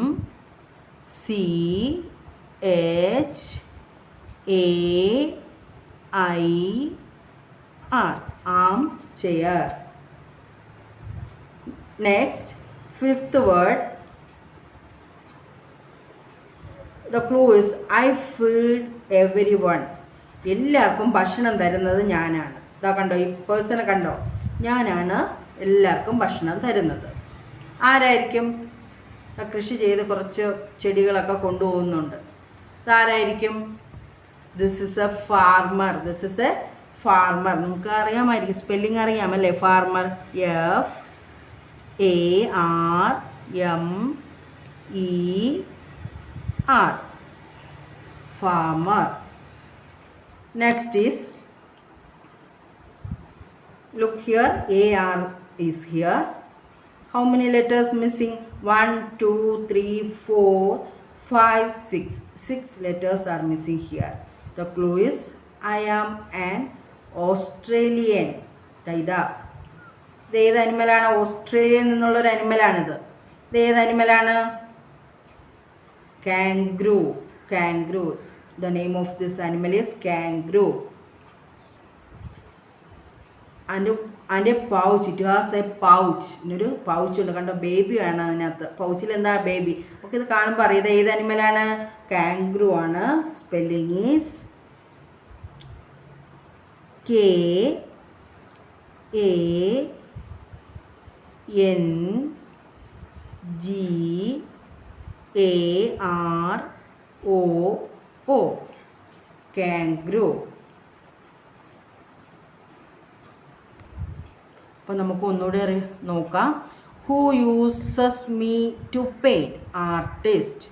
CHAIR, armchair. Next, fifth word. The clue is I feed everyone. എല്ലാവർക്കും ഭക്ഷണം തരുന്നത് ഞാനാണ്. ഇതാ കണ്ടോ, ഈ പേഴ്സണെ കണ്ടോ, ഞാനാണ് എല്ലാവർക്കും ഭക്ഷണം തരുന്നത്. ആരായിരിക്കും? കൃഷി ചെയ്ത് കുറച്ച് ചെടികളൊക്കെ കൊണ്ടുപോകുന്നുണ്ട്. ഇതാരായിരിക്കും? This is a farmer. This is a farmer. നമുക്ക് അറിയാമായിരിക്കും, സ്പെല്ലിംഗ് അറിയാമല്ലേ? Farmer, FARMER. Farmer. Next is, look here, AR is here. How many letters missing? 1, 2, 3, 4, 5, 6. 6 letters are missing here. The clue is I am an Australian. ഇതാ, ഇത് ഏത് അനിമലാണ്? ഓസ്ട്രേലിയയിൽ നിന്നുള്ളൊരു അനിമലാണിത്. ഇത് ഏത് അനിമലാണ്? Kangaroo. Kangaroo. The name of this animal is kangaroo. അതിൻ്റെ pouch, it has A pouch. ഇതിനൊരു pouch ഉണ്ട്, കണ്ടോ, ബേബി ആണ് അതിനകത്ത്. പൗച്ചിൽ എന്താ? ബേബി. ഓക്കെ, ഇത് കാണുമ്പോൾ അറിയാം ഏത് അനിമലാണ്? കാംഗ്രൂ ആണ്. Spelling is KANGAROO. കാംഗ്രൂ. അപ്പോൾ നമുക്ക് ഒന്നുകൂടെ നോക്കാം. Who uses me to paint? Artist.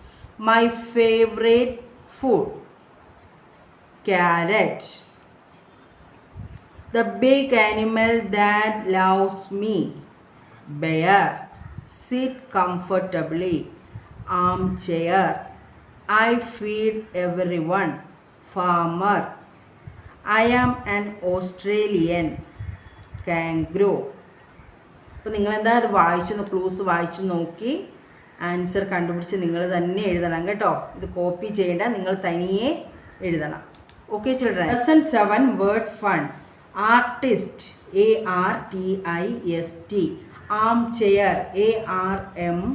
My favourite food? Carrot. The big animal that loves me? Bear. Sit comfortably? Armchair. I feed everyone? Farmer. I am an Australian? Kangaroo. അപ്പോൾ നിങ്ങളെന്താ അത് വായിച്ചൊന്ന് clues വായിച്ചു നോക്കി answer കണ്ടുപിടിച്ച് നിങ്ങൾ തന്നെ എഴുതണം കേട്ടോ. ഇത് കോപ്പി ചെയ്യേണ്ട, നിങ്ങൾ തനിയെ എഴുതണം. Okay children. Lesson 7 word fun. Artist, ARTIST. Armchair, ARMCHAIR.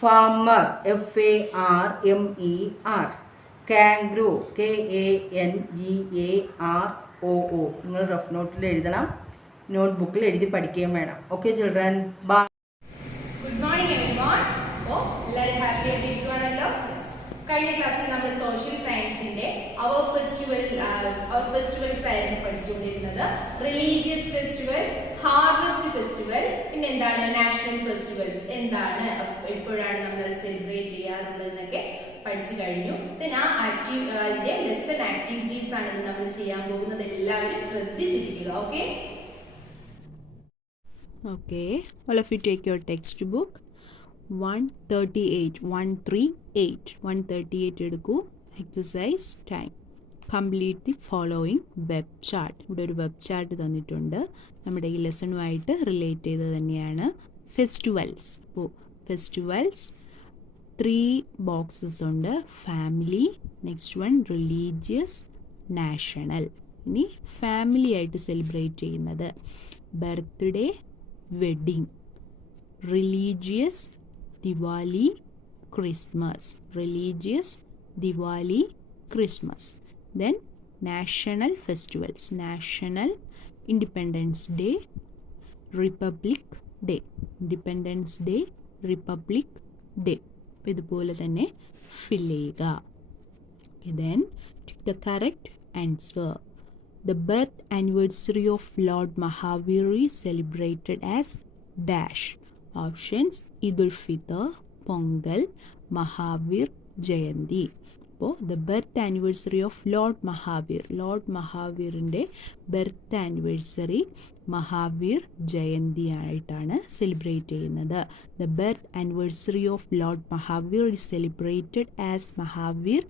Farmer, FARMER. കാംഗ്രൂ, KANGAROO. നിങ്ങൾ റഫ് നോട്ടിൽ എഴുതണം, നോട്ട്ബുക്കിൽ എഴുതി പഠിക്കുകയും വേണം. Okay children, by. Good morning everyone. അപ്പോൾ എല്ലാവരും ഹാപ്പി ആയിട്ടിരിക്കുവാണല്ലോ. കഴിഞ്ഞ ക്ലാസ്സിൽ നമ്മൾ സോഷ്യൽ സയൻസിന്റെ അവർ ഫെസ്റ്റിവൽസ് ആയിരുന്നു പഠിച്ചുകൊണ്ടിരുന്നത്. റിലീജിയസ് ഫെസ്റ്റിവൽ, ഹാർവെസ്റ്റ് ഫെസ്റ്റിവൽ, പിന്നെ എന്താണ് നാഷണൽ ഫെസ്റ്റിവൽസ്, എന്താണ്, എപ്പോഴാണ് നമ്മൾ സെലിബ്രേറ്റ് ചെയ്യാറുള്ളതെന്നൊക്കെ പഠിച്ചു കഴിഞ്ഞു. ഇതിന്റെ ലെസൺ ആക്ടിവിറ്റീസ് ആണ് നമ്മൾ ചെയ്യാൻ പോകുന്നത്. എല്ലാവരും ശ്രദ്ധിച്ചിരിക്കുക. Okay, all of you take your textbook 138 എടുക്കൂ. Exercise time. Complete the following web chart. ഇവിടെ ഒരു വെബ് ചാർട്ട് തന്നിട്ടുണ്ട്, നമ്മുടെ ഈ ലെസണുമായിട്ട് റിലേറ്റ് ചെയ്ത് തന്നെയാണ്. ഫെസ്റ്റിവൽസ്. അപ്പോൾ ഫെസ്റ്റിവൽസ് 3 ബോക്സസ് ഉണ്ട്. Family, next one religious, national. ഇനി ഫാമിലി ആയിട്ട് സെലിബ്രേറ്റ് ചെയ്യുന്നത് birthday, wedding. Religious, Diwali, Christmas. Religious, Diwali, Christmas. Then national festivals. National, Independence Day, Republic Day. Independence Day, Republic Day. ഇതുപോലെ തന്നെ fill ചെയ്യുക. Then the correct answer. The birth anniversary of Lord Mahavir is celebrated as dash. Options: Idul Fitr, Pongal, Mahavir Jayanti. അപ്പോൾ the birth anniversary of lord Mahavir, lord മഹാവീറിൻ്റെ birth anniversary Mahavir Jayanti ആയിട്ടാണ് celebrate ചെയ്യുന്നത്. The birth anniversary of lord Mahavir is celebrated as Mahavir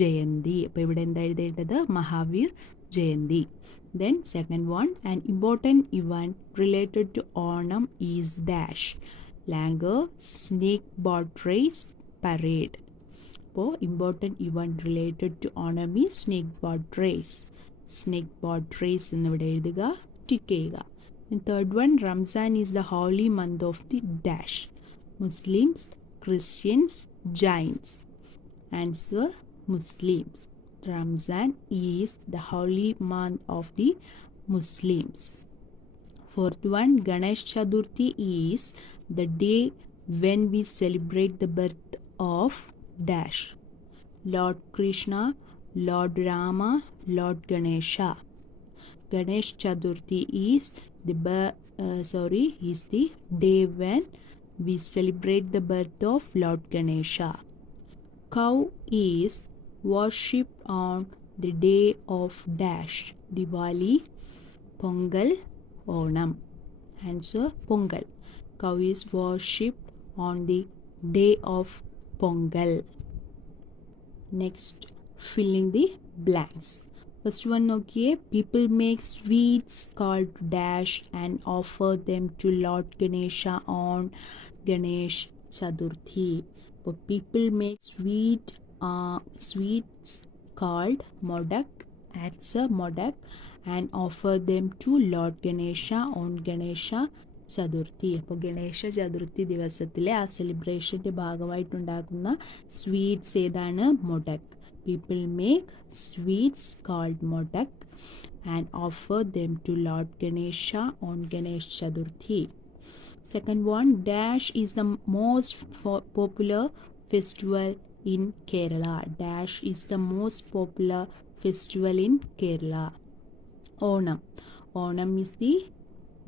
Jayanti. അപ്പോൾ ഇവിടെ എന്താ എഴുതേണ്ടത്? Mahavir Jayanti. Then second one, an important event related to Onam is dash. Langer snake boat race parade. അപ്പോൾ important event related to Onam ഈ snake boat race. Snake boat race എന്നിവിടെ എഴുതുക, tick ചെയ്യുക. Third one, Ramzan is the holy month of the dash. Muslims, Christians, Jains. Answer Muslims. Ramzan is the holy month of the Muslims. Fourth one, Ganesh Chaturthi is the day when we celebrate the birth of dash. Lord Krishna, Lord Rama, Lord Ganesha. Ganesh Chaturthi is the day when we celebrate the birth of Lord Ganesha. Cow is worshipped on the day of dash. Diwali, Pongal, Onam. Answer Pongal. Cow is worshipped on the day of Pongal. Next, fill in the blanks. First one, okay, people make sweets called dash and offer them to Lord Ganesha on Ganesh Chaturthi. So people make sweets called modak, adds a modak, and offer them to Lord Ganesha on Ganesha Chaturthi. അപ്പോൾ ഗണേശ ചതുർത്ഥി ദിവസത്തിലെ ആ സെലിബ്രേഷൻ്റെ ഭാഗമായിട്ടുണ്ടാക്കുന്ന sweets ഏതാണ്? Modak. People make sweets called modak and offer them to lord Ganesha on Ganesh Chaturthi. Second one, dash is the most popular festival in Kerala. Dash is the most popular festival in Kerala. Onam. Onam is the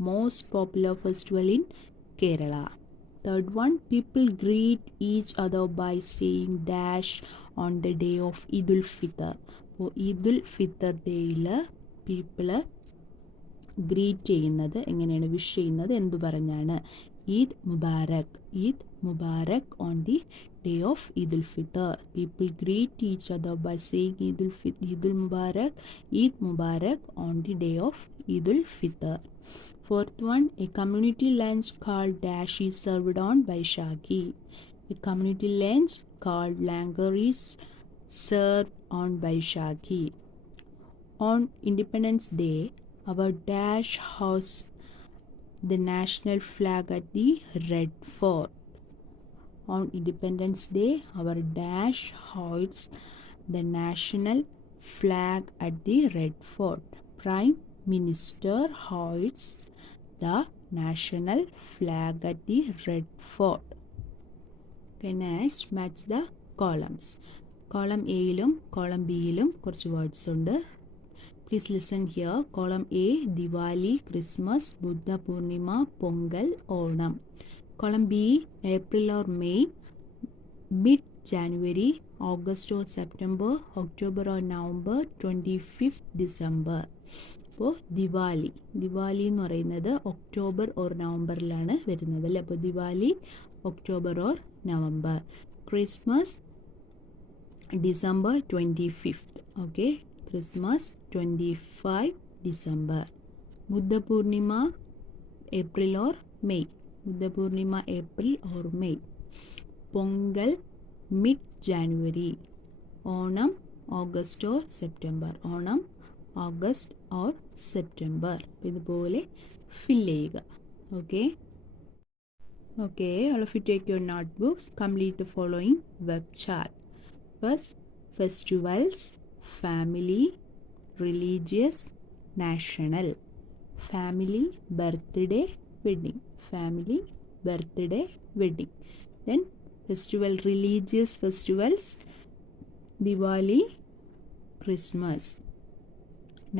most popular festival in Kerala. Third one, people greet each other by saying dash on the day of Eid al-Fitr. So Eid al-Fitr ഡേയിൽ people greet ചെയ്യുന്നത് എങ്ങനെയാണ്, wish ചെയ്യുന്നത് എന്തു പറഞ്ഞാണ്? Eid Mubarak. Eid Mubarak on the day of Eid ul Fitr. People greet each other by saying Eid ul Mubarak, Eid Mubarak on the day of Eid ul Fitr. Fourth one, a community lunch called dash is served on Vaishakhi. A community lunch called langar is served on Vaishakhi. On Independence Day, our dash hosts the national flag at the Red Fort. On Independence Day, our dash hosts the national flag at the Red Fort. Prime Minister hoists the national flag at the Red Fort. Okay, next, match the columns. Column A ilum, column B ilum കുറച്ച് words ഉണ്ട്. Please listen here. Column A, Diwali, Christmas, Buddha Purnima, Pongal, Onam. Column B, April or May, mid-January, August or September, October or November, 25th December. അപ്പോൾ ദിവാലി എന്ന് പറയുന്നത് October or നവംബറിലാണ് വരുന്നത് അല്ലേ. അപ്പോൾ Diwali October or November. Christmas December 25th. Okay, Christmas 25 December. Buddha Purnima, April or May. Buddha Purnima, April or May. Pongal, mid-January. Onam, August or September. Onam, August or September. ഇതുപോലെ fill ചെയ്യുക. Okay. Okay, all of you take your notebooks. Complete the following web chart. First, festivals, family, religious, national. Family, birthday, wedding. Family, birthday, wedding. Then festival, religious festivals, Diwali, Christmas.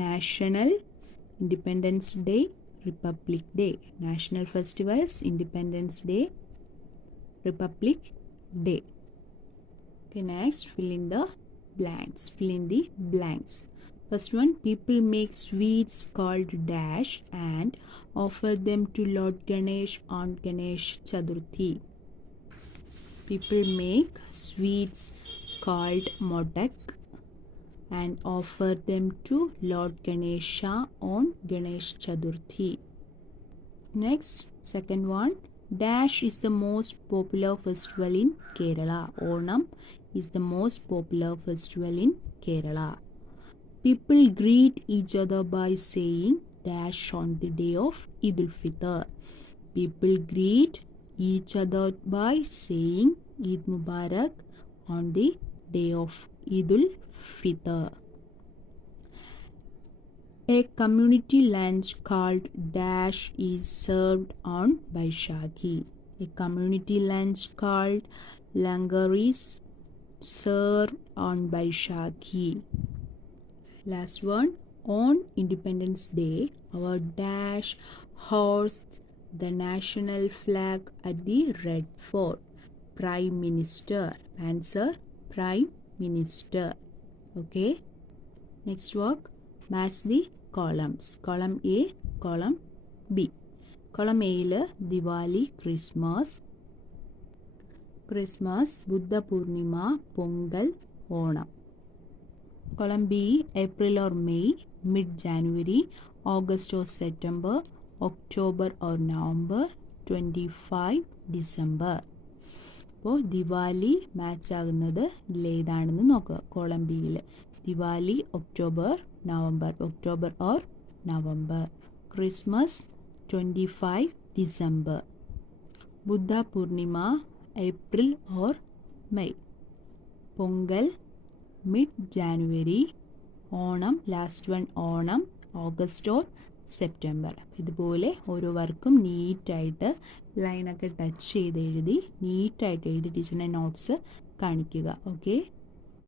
National, Independence Day, Republic Day. National festivals, Independence Day, Republic Day. Okay, next, fill in the blanks. Fill in the blanks. First one, people make sweets called dash and offer them to Lord Ganesh on Ganesh Chaturthi. People make sweets called modak and offer them to Lord Ganesha on Ganesh Chaturthi. Next, second one, Dash is the most popular festival in Kerala. Onam is the most popular festival in Kerala. People greet each other by saying dash on the day of Eid al-Fitr. People greet each other by saying Eid Mubarak on the day of Eid al-Fitr. A community lunch called Dash is served on Baishakhi. A community lunch called Langar is served on Baishakhi. Last one, on Independence Day, our Dash hosts the national flag at the Red Fort. Prime Minister. Answer, Prime Minister. Okay. Next work, match the columns. Column A, column B. Column A il Diwali, Christmas, Buddha Purnima, Pongal, Onam. Column B, April or May, mid-January, August or September, October or November, 25 December. അപ്പോൾ Diwali match ആകുന്നത് ഇതിലേതാണെന്ന് നോക്കുക. Column ബിയിൽ Diwali October or November. Christmas 25 December. Buddha Purnima April or May. Pongal mid-January. Onam last one Onam August or September. ഇതുപോലെ ഓരോ വർക്കും നീറ്റായിട്ട് ലൈനൊക്കെ touch ചെയ്ത് എഴുതി നീറ്റായിട്ട് എഴുതി ടീച്ചറിൻ്റെ നോട്ട്സ് കാണിക്കുക. ഓക്കെ.